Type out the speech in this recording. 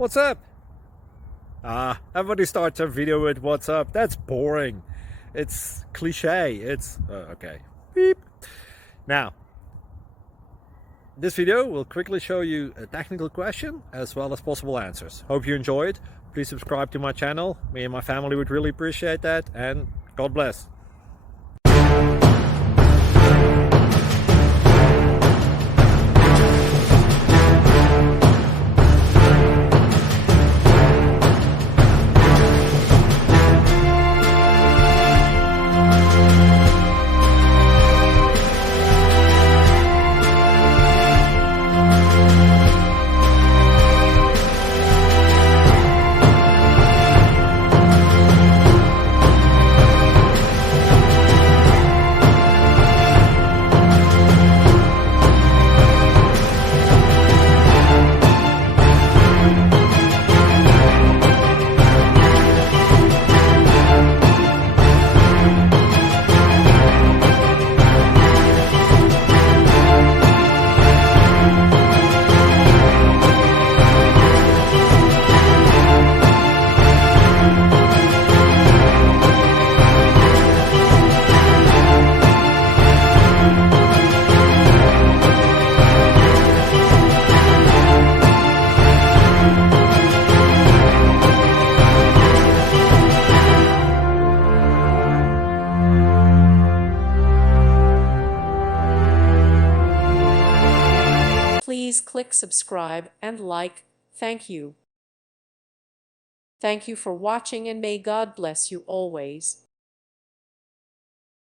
What's up? Everybody starts their video with what's up. That's boring. It's cliche. It's okay. Beep. Now, this video will quickly show you a technical question as well as possible answers. Hope you enjoyed. Please subscribe to my channel. Me and my family would really appreciate that, and God bless. Please click subscribe and like. Thank you. Thank you for watching, and may God bless you always.